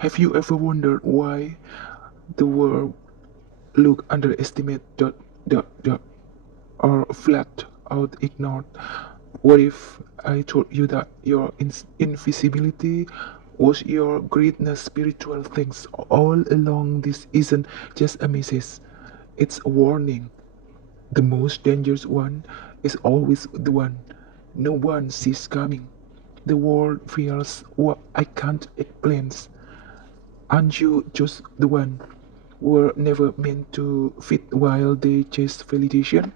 Have you ever wondered why the world look underestimated or flat out ignored? What if I told you that your invisibility was your greatness spiritual things all along? This isn't just a message, it's a warning. The most dangerous one is always the one no one sees coming. The world fears what I can't explain. Aren't you just the one were never meant to fit while they chase validation?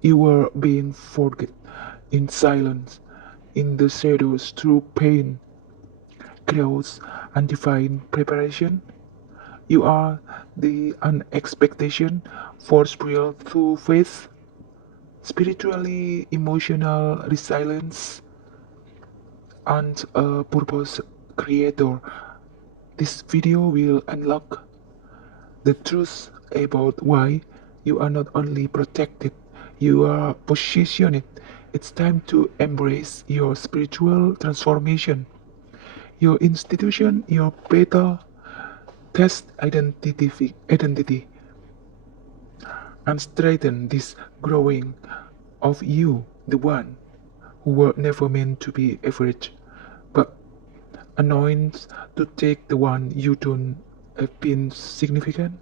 You were being forget in silence, in the shadows through pain, chaos, and divine preparation. You are the unexpectation for spiritual through faith, spiritually emotional resilience, and a purpose creator. This video will unlock the truth about why you are not only protected, you are positioned. It's time to embrace your spiritual transformation. Your institution, your beta test identity and straighten this growing of you, the one who were never meant to be average, but anointed to take the one you don't have been significant.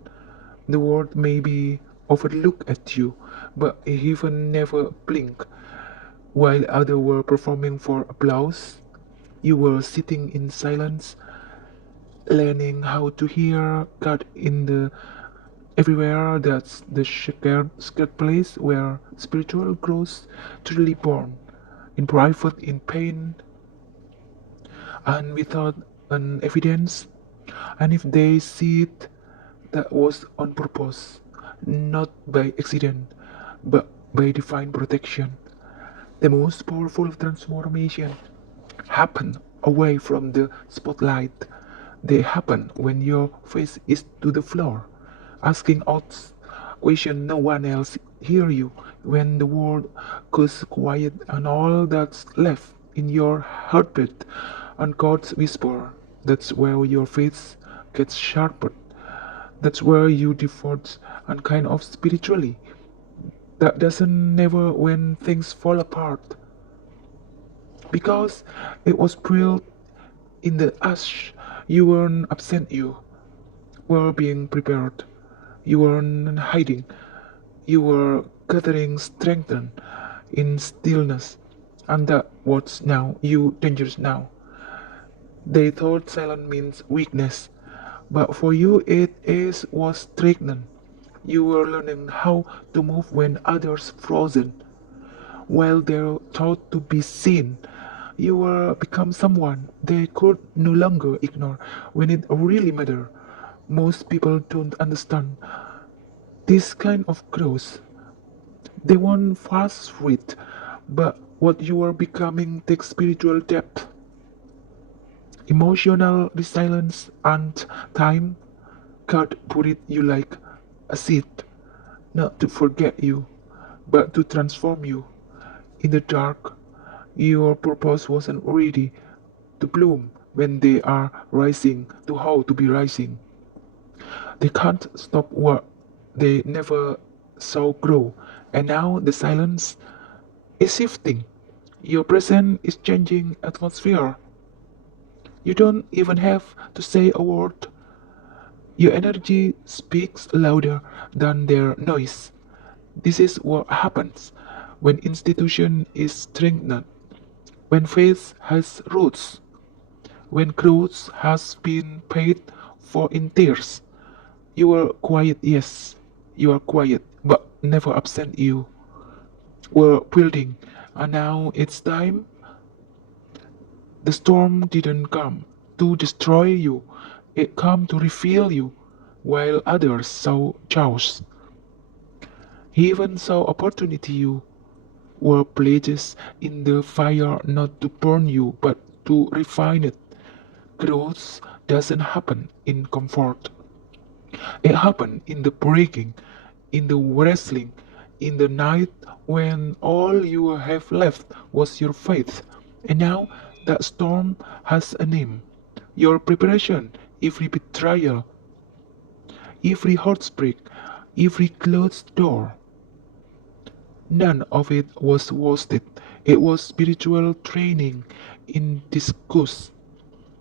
The world may be overlook at you, but heaven never blink. While others were performing for applause, you were sitting in silence, learning how to hear God in the everywhere. That's the scared place where spiritual growth truly born, in private, in pain, and without an evidence. And if they see it, that was on purpose, not by accident, but by divine protection. The most powerful transformation happen away from the spotlight. They happen when your face is to the floor, asking out question no one else hear you, when the world goes quiet and all that's left in your heartbeat and God's whisper. That's where your face gets sharper. That's where you default and kind of spiritually. That doesn't never when things fall apart. Because it was built in the ash. You weren't absent, you were being prepared. You weren't hiding. You were gathering strength in stillness. And that was now you dangerous now. They thought silence means weakness, but for you it is was strength. You were learning how to move when others frozen. While they're taught to be seen, you were become someone they could no longer ignore when it really mattered. Most people don't understand this kind of growth. They want fast fruit, but what you are becoming takes spiritual depth, emotional resilience, and time. God put it you like a seed, not to forget you, but to transform you. In the dark, your purpose wasn't ready to bloom when they are rising to how to be rising. They can't stop what they never saw grow. And now the silence is shifting. Your presence is changing atmosphere. You don't even have to say a word. Your energy speaks louder than their noise. This is what happens when institution is strengthened, when faith has roots, when growth has been paid for in tears. You are quiet, yes, you are quiet, but never absent you. We're building, and now it's time. The storm didn't come to destroy you, it came to reveal you, while others saw chaos. He even saw opportunity. You were pledges in the fire not to burn you but to refine it. Growth doesn't happen in comfort. It happened in the breaking, in the wrestling, in the night when all you have left was your faith. And now that storm has a name. Your preparation. every betrayal, every heartbreak, every closed door. None of it was wasted. It was spiritual training in discourse,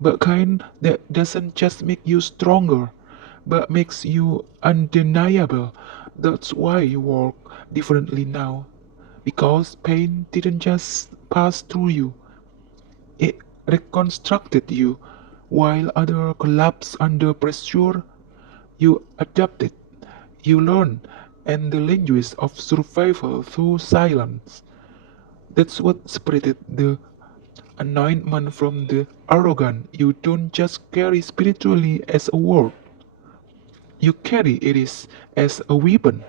but kind that doesn't just make you stronger, but makes you undeniable. That's why you work differently now. Because pain didn't just pass through you, it reconstructed you. While others collapsed under pressure, you adapted, you learned, and the language of survival through silence. That's what separated the anointment from the arrogant. You don't just carry spiritually as a word, you carry it is as a weapon.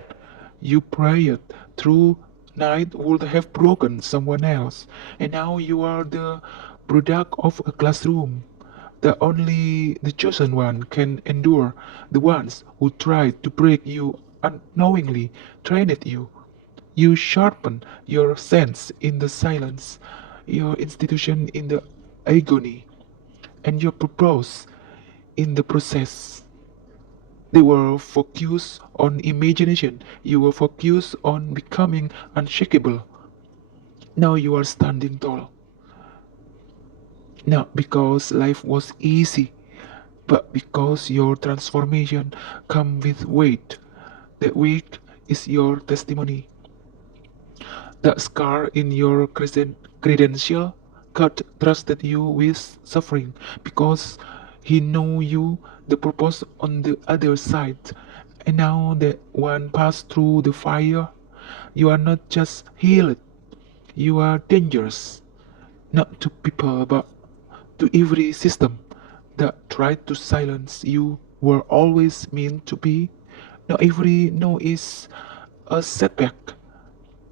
You prayed through night would have broken someone else, and now you are the product of a classroom that only the chosen one can endure. The ones who tried to break you unknowingly trained you. You sharpen your sense in the silence, your institution in the agony, and your purpose in the process. They were focused on imagination. You were focused on becoming unshakable. Now you are standing tall. Not because life was easy, but because your transformation come with weight. That weight is your testimony. That scar in your credential, God trusted you with suffering because He knew you the purpose on the other side. And now that one passed through the fire, you are not just healed, you are dangerous. Not to people, but to every system that tried to silence you were always meant to be. Not every no is a setback.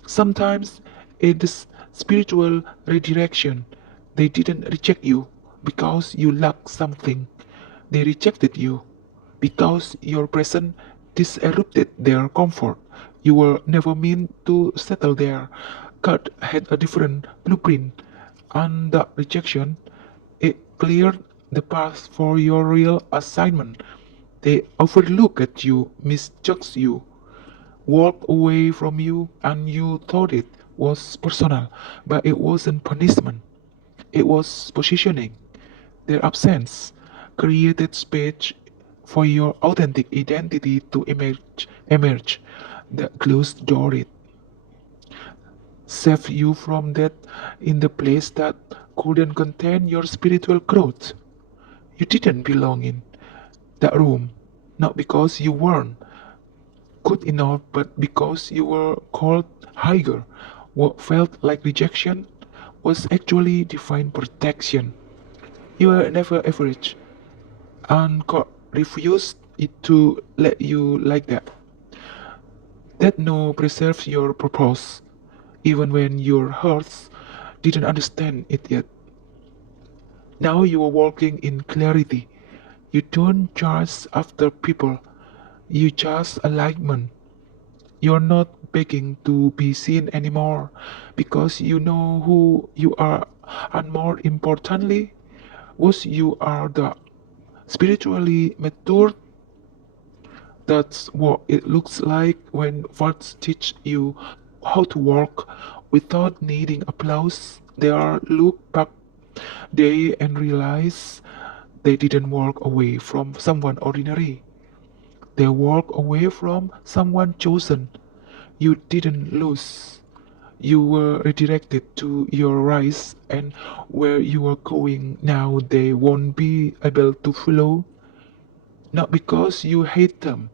Sometimes it is spiritual redirection. They didn't reject you because you lacked something. They rejected you because your presence disrupted their comfort. You were never meant to settle there. God had a different blueprint, and that rejection it cleared the path for your real assignment. They overlooked you, misjudged you, walked away from you, and you thought it was personal, but it wasn't punishment. It was positioning. Their absence created space for your authentic identity to emerge. The closed door it saved you from that in the place that couldn't contain your spiritual growth. You didn't belong in that room, not because you weren't good enough, but because you were called higher. What felt like rejection was actually divine protection. You were never average, and God refused it to let you like that. That no preserves your purpose, even when your hearts didn't understand it yet. Now you are walking in clarity. You don't chase after people, you chase alignment. You're not begging to be seen anymore because you know who you are, and more importantly, what you are the spiritually mature. That's what it looks like when words teach you how to walk without needing applause. They are look back they and realize they didn't walk away from someone ordinary. They walk away from someone chosen. You didn't lose. You were redirected to your rise, and where you are going now, they won't be able to follow. Not because you hate them,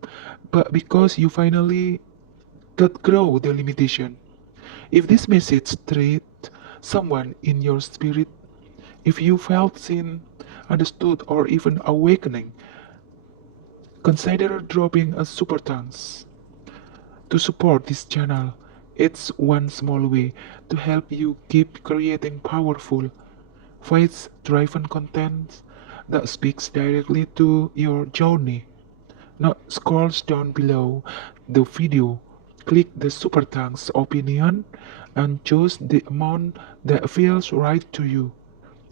but because you finally got grow the limitation. If this message treat someone in your spirit, if you felt seen, understood, or even awakening, consider dropping a super thanks. To support this channel, it's one small way to help you keep creating powerful, faith-driven content that speaks directly to your journey. Now scroll down below the video, click the super thanks opinion, and choose the amount that feels right to you.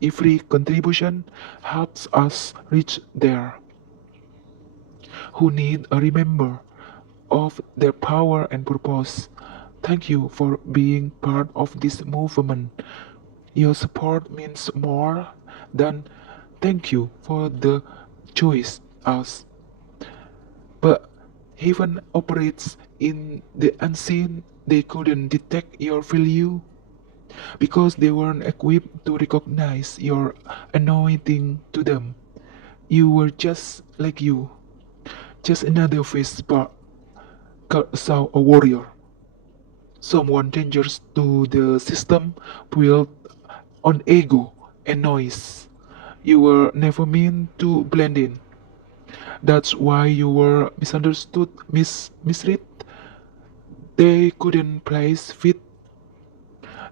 Every contribution helps us reach there. Who need a remember of their power and purpose. Thank you for being part of this movement. Your support means more than thank you for the choice us. But heaven operates in the unseen. They couldn't detect your value because they weren't equipped to recognize your anointing to them. You were just like you, just another face but saw a warrior. Someone dangerous to the system built on ego and noise. You were never meant to blend in. That's why you were misunderstood, misread. They couldn't place fit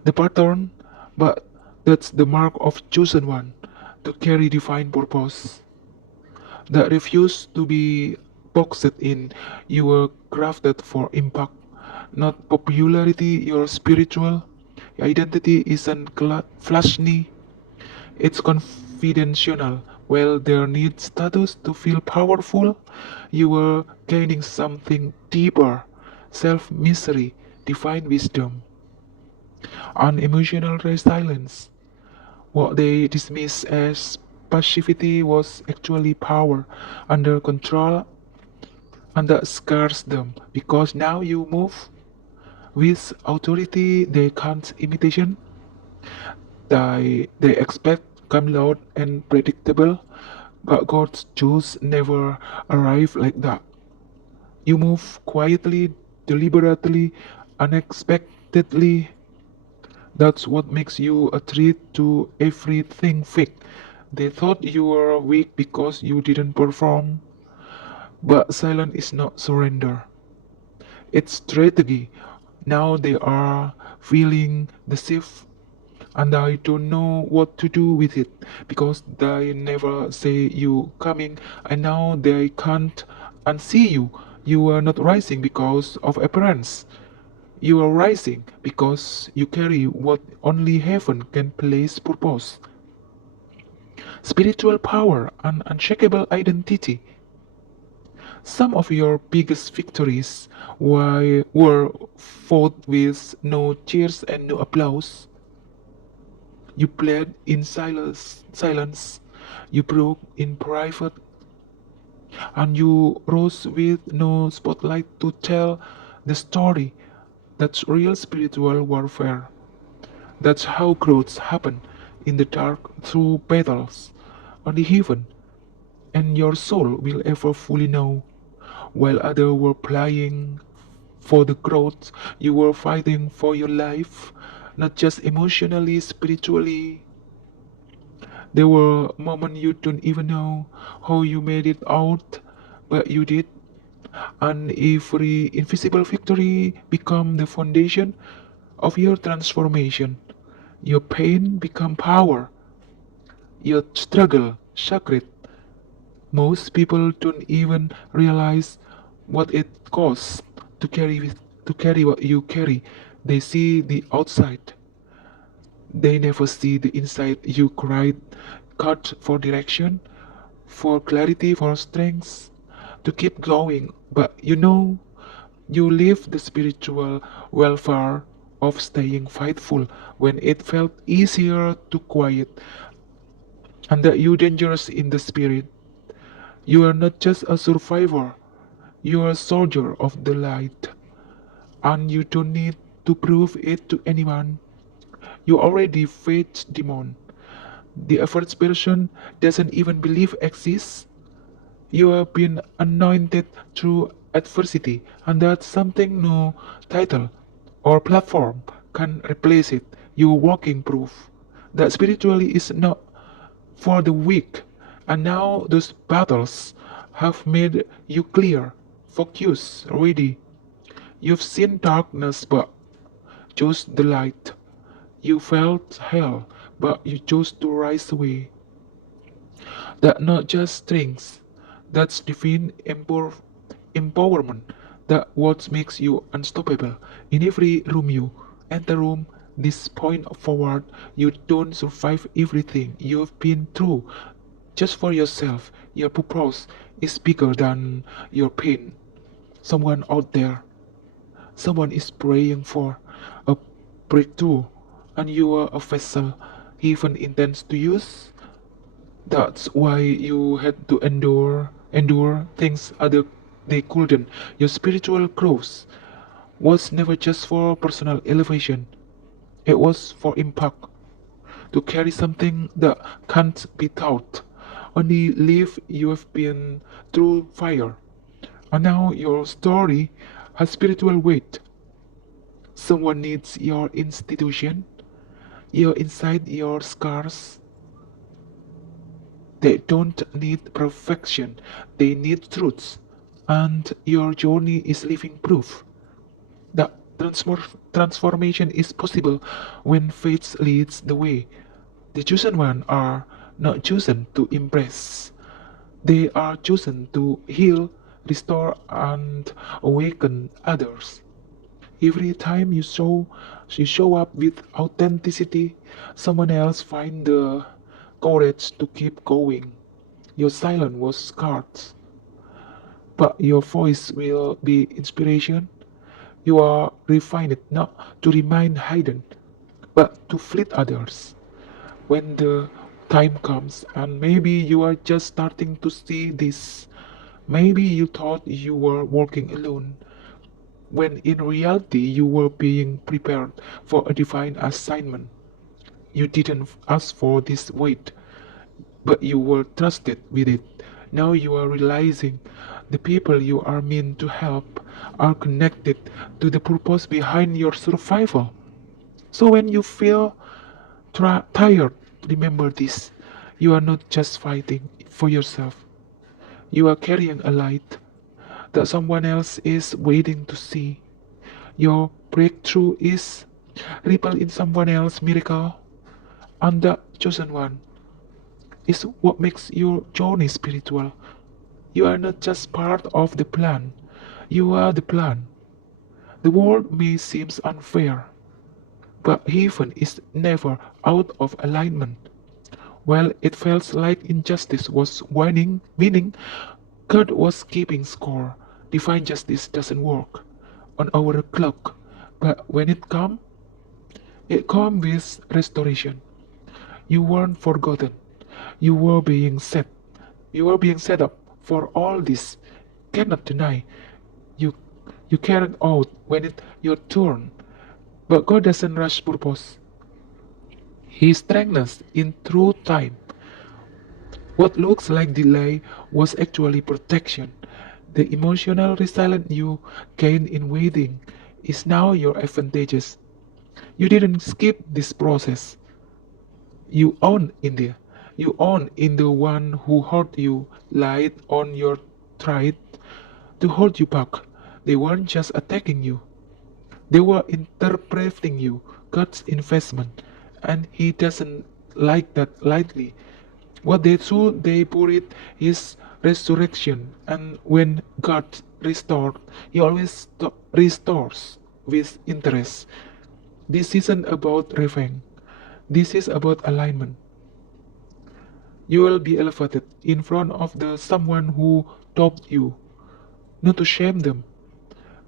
the pattern, but that's the mark of chosen one to carry divine purpose. That refuse to be boxed in. You were crafted for impact, not popularity. Your spiritual identity isn't flashy, it's confidential. While there needs status to feel powerful, you were gaining something deeper, self misery, divine wisdom, and emotional resilience. What they dismiss as passivity was actually power under control, and that scares them because now you move with authority they can't imitation. They expect come loud and predictable, but God's choice never arrive like that. You move quietly, deliberately, unexpectedly. That's what makes you a threat to everything fake. They thought you were weak because you didn't perform, but silence is not surrender. It's strategy. Now they are feeling the shift and I don't know what to do with it because they never say you coming and now they can't unsee you. You are not rising because of appearance. You are rising because you carry what only heaven can place purpose. Spiritual power and unshakable identity. Some of your biggest victories were fought with no cheers and no applause. You played in silence, you broke in private, and you rose with no spotlight to tell the story. That's real spiritual warfare. That's how growths happen in the dark through battles. Only heaven and your soul will ever fully know. While others were playing for the growth, you were fighting for your life, not just emotionally, spiritually. There were moments you don't even know how you made it out, but you did. And every invisible victory become the foundation of your transformation. Your pain become power. Your struggle sacred. Most people don't even realize what it costs to carry what you carry. They see the outside. They never see the inside. You cried, cut for direction, for clarity, for strength to keep going. But you know, you live the spiritual welfare of staying faithful when it felt easier to quiet, and that you dangerous in the spirit. You are not just a survivor, you are a soldier of the light, and you don't need to prove it to anyone. You already faced demon. The average person doesn't even believe exists. You have been anointed through adversity, and that's something no title or platform can replace it. You walking proof that spiritually is not for the weak, and now those battles have made you clear, focused, ready. You've seen darkness but chose the light. You felt hell, but you chose to rise away. That not just strength, that's divine empowerment. That what makes you unstoppable. In every room you enter room, this point forward. You don't survive everything you've been through just for yourself. Your purpose is bigger than your pain. Someone out there, someone is praying for a breakthrough, and you are a vessel heaven intends to use. That's why you had to endure things other they couldn't. Your spiritual growth was never just for personal elevation. It was for impact. To carry something that can't be taught. Only live you have been through fire. And now your story has spiritual weight. Someone needs your institution, your inside your scars. They don't need perfection, they need truths. And your journey is living proof that transformation is possible when faith leads the way. The chosen ones are not chosen to impress, they are chosen to heal, restore, and awaken others. Every time you show up with authenticity, someone else find the courage to keep going. Your silence was scarred, but your voice will be inspiration. You are refined not to remain hidden, but to fleet others. When the time comes, and maybe you are just starting to see this, maybe you thought you were working alone, when in reality you were being prepared for a divine assignment. You didn't ask for this weight, but you were trusted with it. Now you are realizing the people you are meant to help are connected to the purpose behind your survival. So when you feel tired, remember this. You are not just fighting for yourself, you are carrying a light that someone else is waiting to see. Your breakthrough is ripple in someone else's miracle, and the chosen one is what makes your journey spiritual. You are not just part of the plan, you are the plan. The world may seem unfair, but heaven is never out of alignment. While it felt like injustice was winning, God was keeping score. Divine justice doesn't work on our clock, but when it comes with restoration. You weren't forgotten. You were being set. You were being set up for all this. Cannot deny. You you carried out when it your turn. But God doesn't rush purpose. He strengthens in true time. What looks like delay was actually protection. The emotional resilience you gained in waiting is now your advantages. You didn't skip this process. You own India. You own in the one who hurt you, lied on your tried to hold you back. They weren't just attacking you. They were interpreting you, God's investment, and He doesn't like that lightly. What they do, they buried His resurrection, and when God restored, He always restores with interest. This isn't about revenge. This is about alignment. You will be elevated in front of the someone who taught you, not to shame them,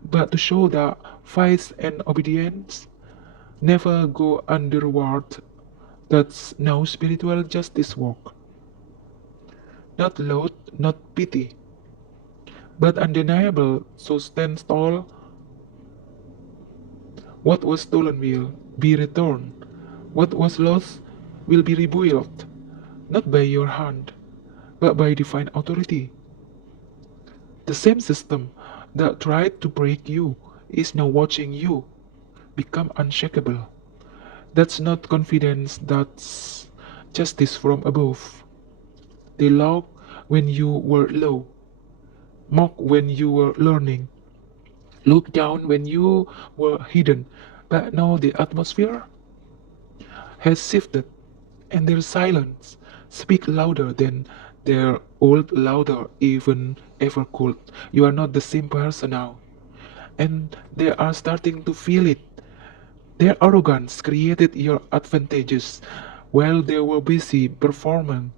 but to show that faith and obedience never go underward. That's now spiritual justice work. Not loud, not pity, but undeniable. So stand tall. What was stolen will be returned. What was lost will be rebuilt, not by your hand, but by divine authority. The same system that tried to break you is now watching you become unshakable. That's not confidence, that's justice from above. They laughed when you were low, mocked when you were learning, looked down when you were hidden. But now the atmosphere has shifted, and their silence speak louder than their old louder even ever could. You are not the same person now, and they are starting to feel it. Their arrogance created your advantages. While they were busy performing,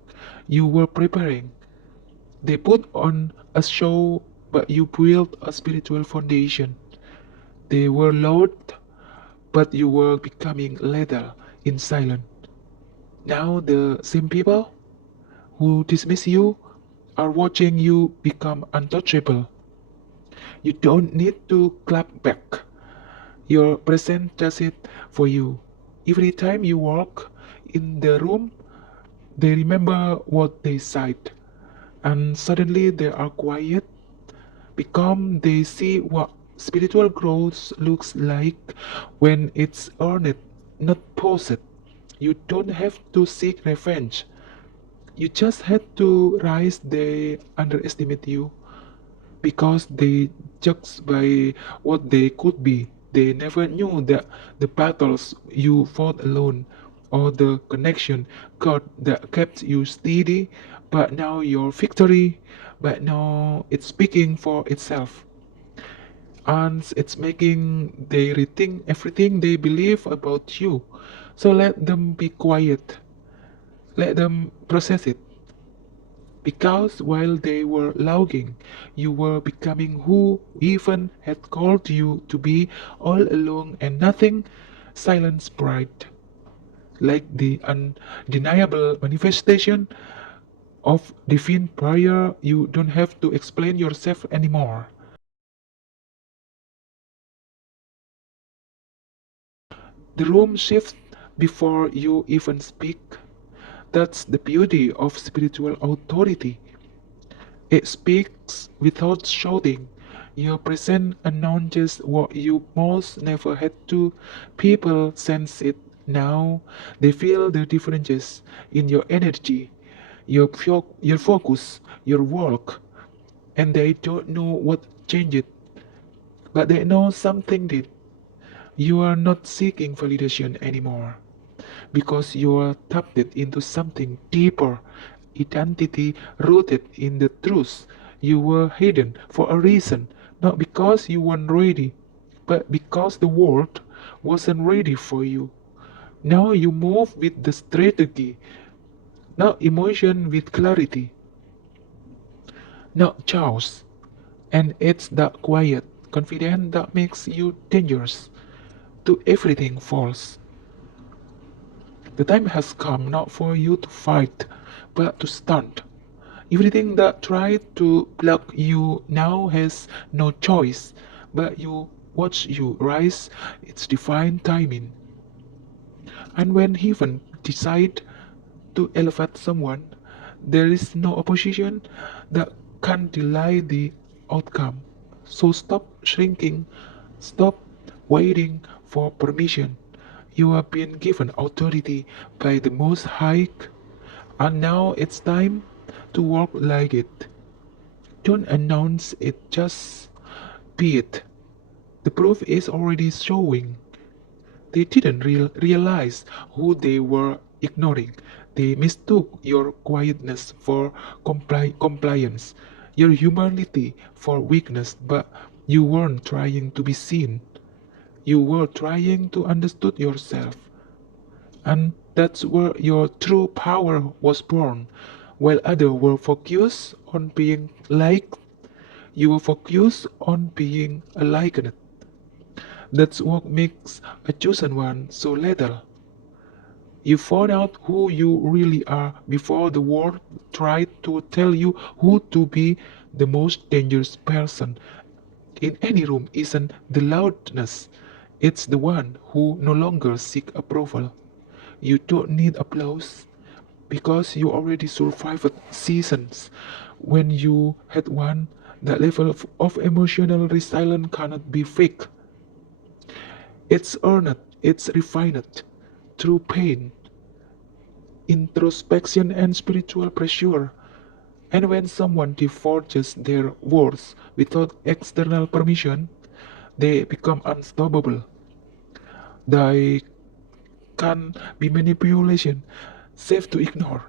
you were preparing. They put on a show, but you built a spiritual foundation. They were loud, but you were becoming lethal in silence. Now the same people who dismiss you are watching you become untouchable. You don't need to clap back. Your presence does it for you. Every time you walk in the room, they remember what they said, and suddenly they are quiet because they see what spiritual growth looks like when it's earned, not posed. You don't have to seek revenge. You just had to rise. They underestimate you because they judged by what they could be. They never knew that the battles you fought alone or the connection God that kept you steady, but now your victory, but now it's speaking for itself. And it's making they rethink everything they believe about you. So let them be quiet. Let them process it. Because while they were logging, you were becoming who heaven had called you to be all along, and nothing silence pride, like the undeniable manifestation of divine prayer. You don't have to explain yourself anymore. The room shifts before you even speak. That's the beauty of spiritual authority. It speaks without shouting. Your presence announces what you most never had to. People sense it now. They feel the differences in your energy, your focus, your work, and they don't know what changed, but they know something did. You are not seeking validation anymore because you are tapped into something deeper, identity rooted in the truth. You were hidden for a reason, not because you weren't ready, but because the world wasn't ready for you. Now you move with the strategy, not emotion with clarity, not chaos. And it's that quiet confidence that makes you dangerous to everything false. The time has come not for you to fight, but to stand. Everything that tried to block you now has no choice, but you watch you rise its divine timing. And when heaven decide to elevate someone, there is no opposition that can delay the outcome. So stop shrinking, stop waiting for permission. You have been given authority by the Most High, and now it's time to walk like it. Don't announce it, just be it. The proof is already showing. They didn't realize who they were ignoring. They mistook your quietness for compliance, your humility for weakness, but you weren't trying to be seen. You were trying to understand yourself. And that's where your true power was born. While others were focused on being liked, you were focused on being likened. That's what makes a chosen one so lethal. You found out who you really are before the world tried to tell you who to be. The most dangerous person in any room isn't the loudness, it's the one who no longer seeks approval. You don't need applause because you already survived seasons when you had one. That level of emotional resilience cannot be fake. It's earned, it's refined through pain, introspection, and spiritual pressure. And when someone divulges their words without external permission, they become unstoppable. They can be manipulation, safe to ignore,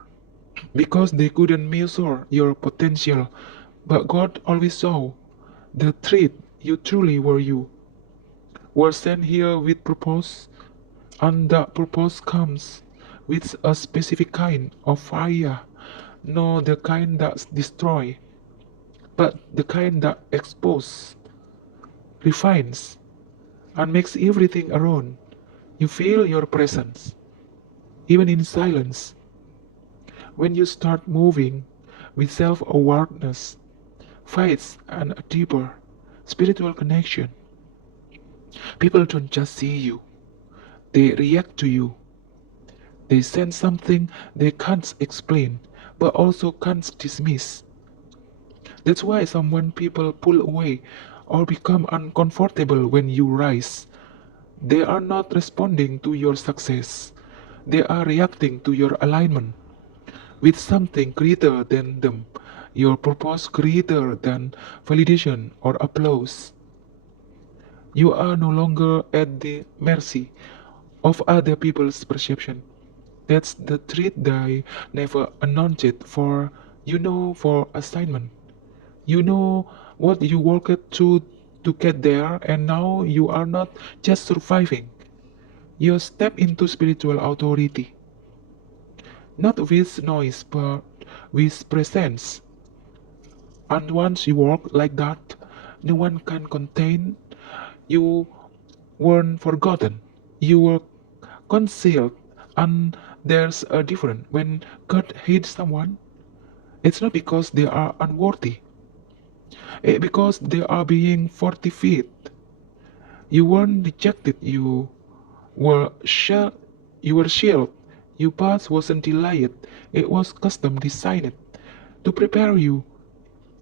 because they couldn't measure your potential. But God always saw the truth. You truly were you. Were sent here with purpose. And the purpose comes with a specific kind of fire, not the kind that destroys, but the kind that exposes, refines, and makes everything around you feel your presence, even in silence. When you start moving with self awareness, faith, and a deeper spiritual connection, people don't just see you, they react to you. They sense something they can't explain, but also can't dismiss. That's why someone people pull away or become uncomfortable when you rise. They are not responding to your success. They are reacting to your alignment with something greater than them, your purpose greater than validation or applause. You are no longer at the mercy of other people's perception. That's the truth they never announced for for assignment. You know what you worked to get there, and now you are not just surviving. You step into spiritual authority, not with noise but with presence. And once you walk like that, no one can contain you. Weren't forgotten. You were concealed, and there's a difference. When God hates someone, it's not because they are unworthy, it's because they are being fortified. You weren't rejected, were shielded. You were shielded. Your path wasn't delayed, it was custom designed to prepare you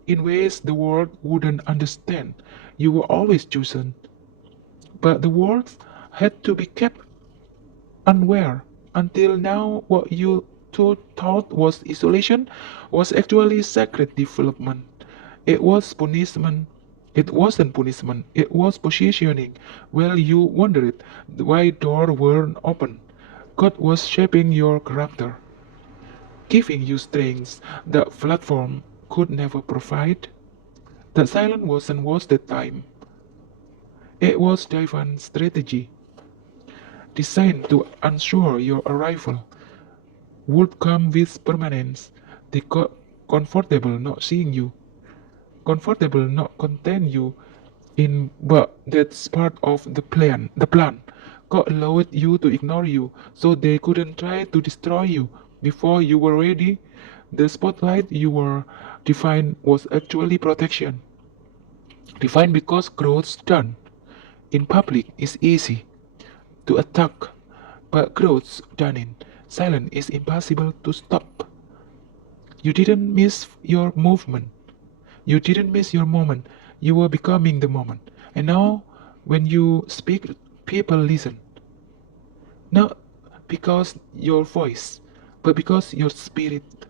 in ways the world wouldn't understand. You were always chosen, but the world had to be kept unaware. Until now, what you thought was isolation was actually sacred development. It was punishment. It wasn't punishment, it was positioning. While you wondered why doors weren't open, God was shaping your character, giving you strengths that platform could never provide. The silence wasn't wasted time. It was divine strategy, designed to ensure your arrival would come with permanence. The comfortable not seeing you, comfortable not contain you in, but that's part of the plan. The plan. God allowed you to ignore you, so they couldn't try to destroy you before you were ready. The spotlight you were defined was actually protection. Defined because growth done in public is easy to attack, but growth done in silence is impossible to stop. You didn't miss your movement. You didn't miss your moment. You were becoming the moment. And now, when you speak, people listen. Not because your voice, but because your spirit.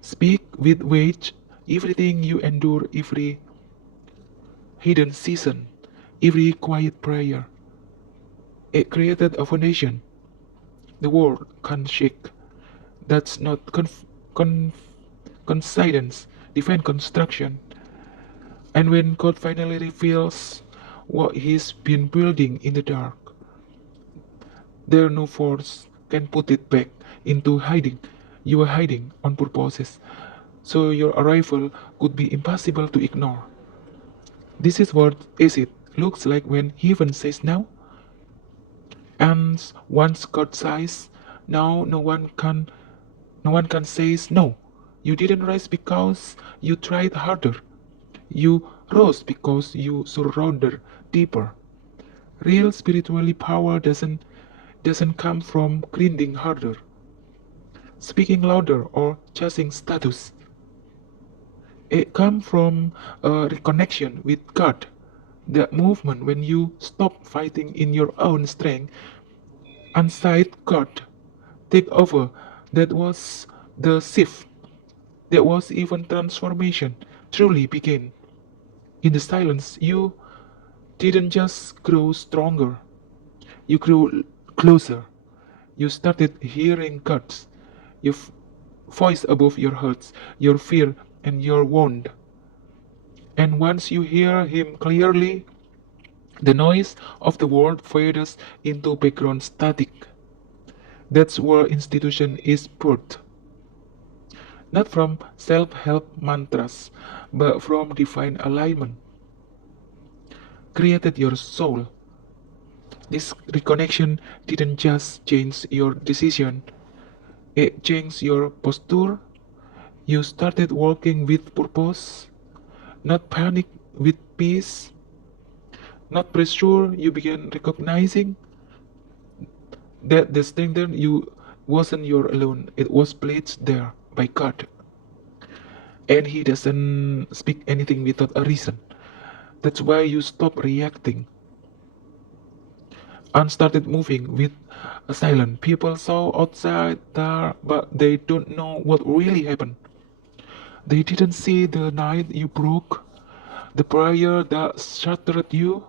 Speak with weight. Everything you endure, every hidden season, every quiet prayer. It created a foundation the world can shake. That's not coincidence, divine construction. And when God finally reveals what He's been building in the dark, there no force can put it back into hiding. You are hiding on purposes, so your arrival could be impossible to ignore. This is what it looks like when heaven says now, and once God says now, no one can say no. You didn't rise because you tried harder. You rose because you surrendered deeper. Real spiritually power doesn't come from grinding harder, speaking louder, or chasing status. It comes from a reconnection with God. That movement when you stop fighting in your own strength and side God take over. That was the shift. That was even transformation truly began. In the silence, you didn't just grow stronger, you grew closer. You started hearing God's your voice above your hurts, your fear, and your wound. And once you hear Him clearly, the noise of the world fades into background static. That's where institution is birthed, not from self-help mantras, but from divine alignment. Created your soul. This reconnection didn't just change your decision, it changed your posture. You started walking with purpose, not panic with peace, not pressure. You began recognizing that the strength you wasn't your alone. It was placed there by God. And He doesn't speak anything without a reason. That's why you stop reacting and started moving with a silent. People saw outside there, but they don't know what really happened. They didn't see the night you broke, the prayer that shattered you,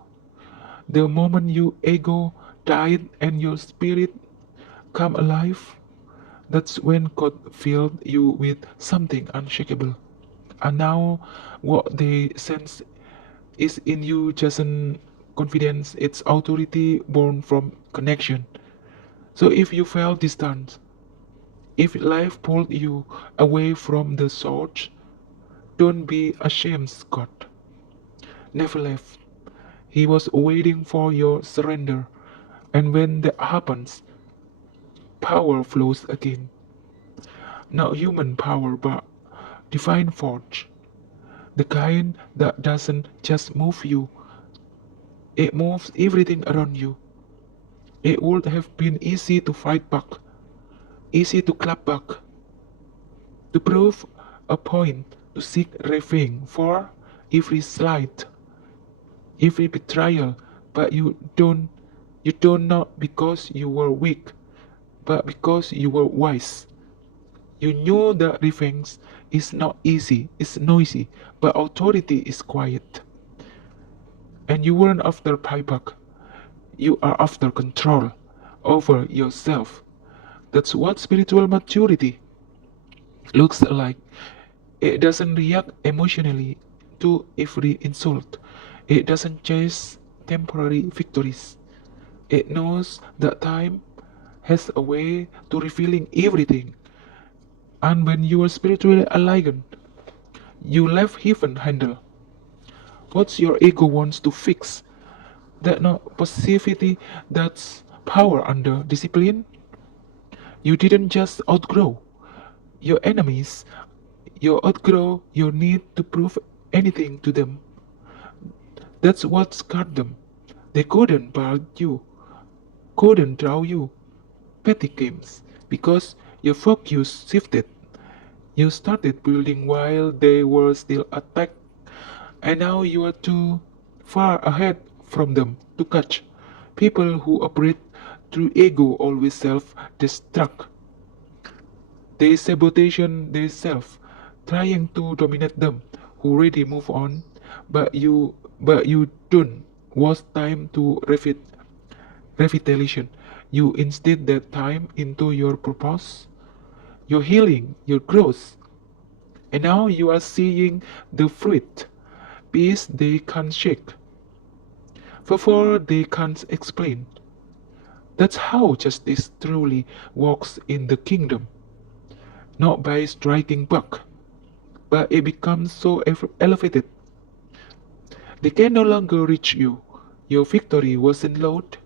the moment your ego died and your spirit come alive. That's when God filled you with something unshakable. And now what they sense is in you just an confidence, it's authority born from connection. So if you felt distant, if life pulled you away from the source, don't be ashamed. God never left. He was waiting for your surrender. And when that happens, power flows again. Not human power, but divine force. The kind that doesn't just move you, it moves everything around you. It would have been easy to fight back, easy to clap back, to prove a point, to seek revenge for every slight, every betrayal, but you don't not because you were weak, but because you were wise. You knew that revenge is not easy, it's noisy, but authority is quiet. And you weren't after payback, you are after control over yourself. That's what spiritual maturity looks like. It doesn't react emotionally to every insult. It doesn't chase temporary victories. It knows that time has a way to revealing everything. And when you are spiritually aligned, you left heaven handle what your ego wants to fix. That not passivity, that's power under discipline. You didn't just outgrow your enemies, you outgrow your need to prove anything to them. That's what scarred them. They couldn't bar you, couldn't draw you. Petty games, because your focus shifted. You started building while they were still attacked, and now you are too far ahead from them to catch. People who operate through ego always self-destruct. They sabotage themselves, trying to dominate them who already move on, but you don't waste time to revitalization. You instead that time into your purpose, your healing, your growth. And now you are seeing the fruit, peace they can't shake, for they can't explain. That's how justice truly works in the kingdom, not by striking back, but it becomes so elevated. They can no longer reach you. Your victory wasn't loud,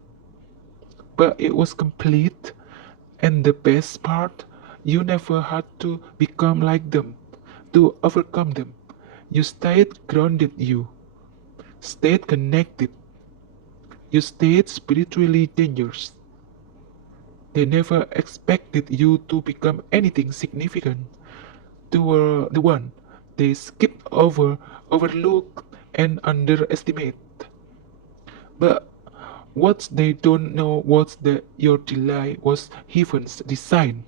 but it was complete. And the best part, you never had to become like them to overcome them. You stayed grounded, you stayed connected, you stayed spiritually dangerous. They never expected you to become anything significant. You were the one they skipped over, overlooked, and underestimate. But what they don't know was that your delay was heaven's design.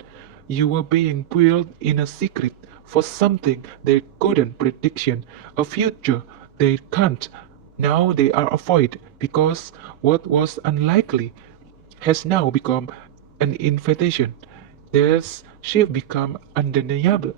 You were being built in a secret for something they couldn't prediction, a future they can't. Now they are avoid because what was unlikely has now become an invitation. This shift become undeniable.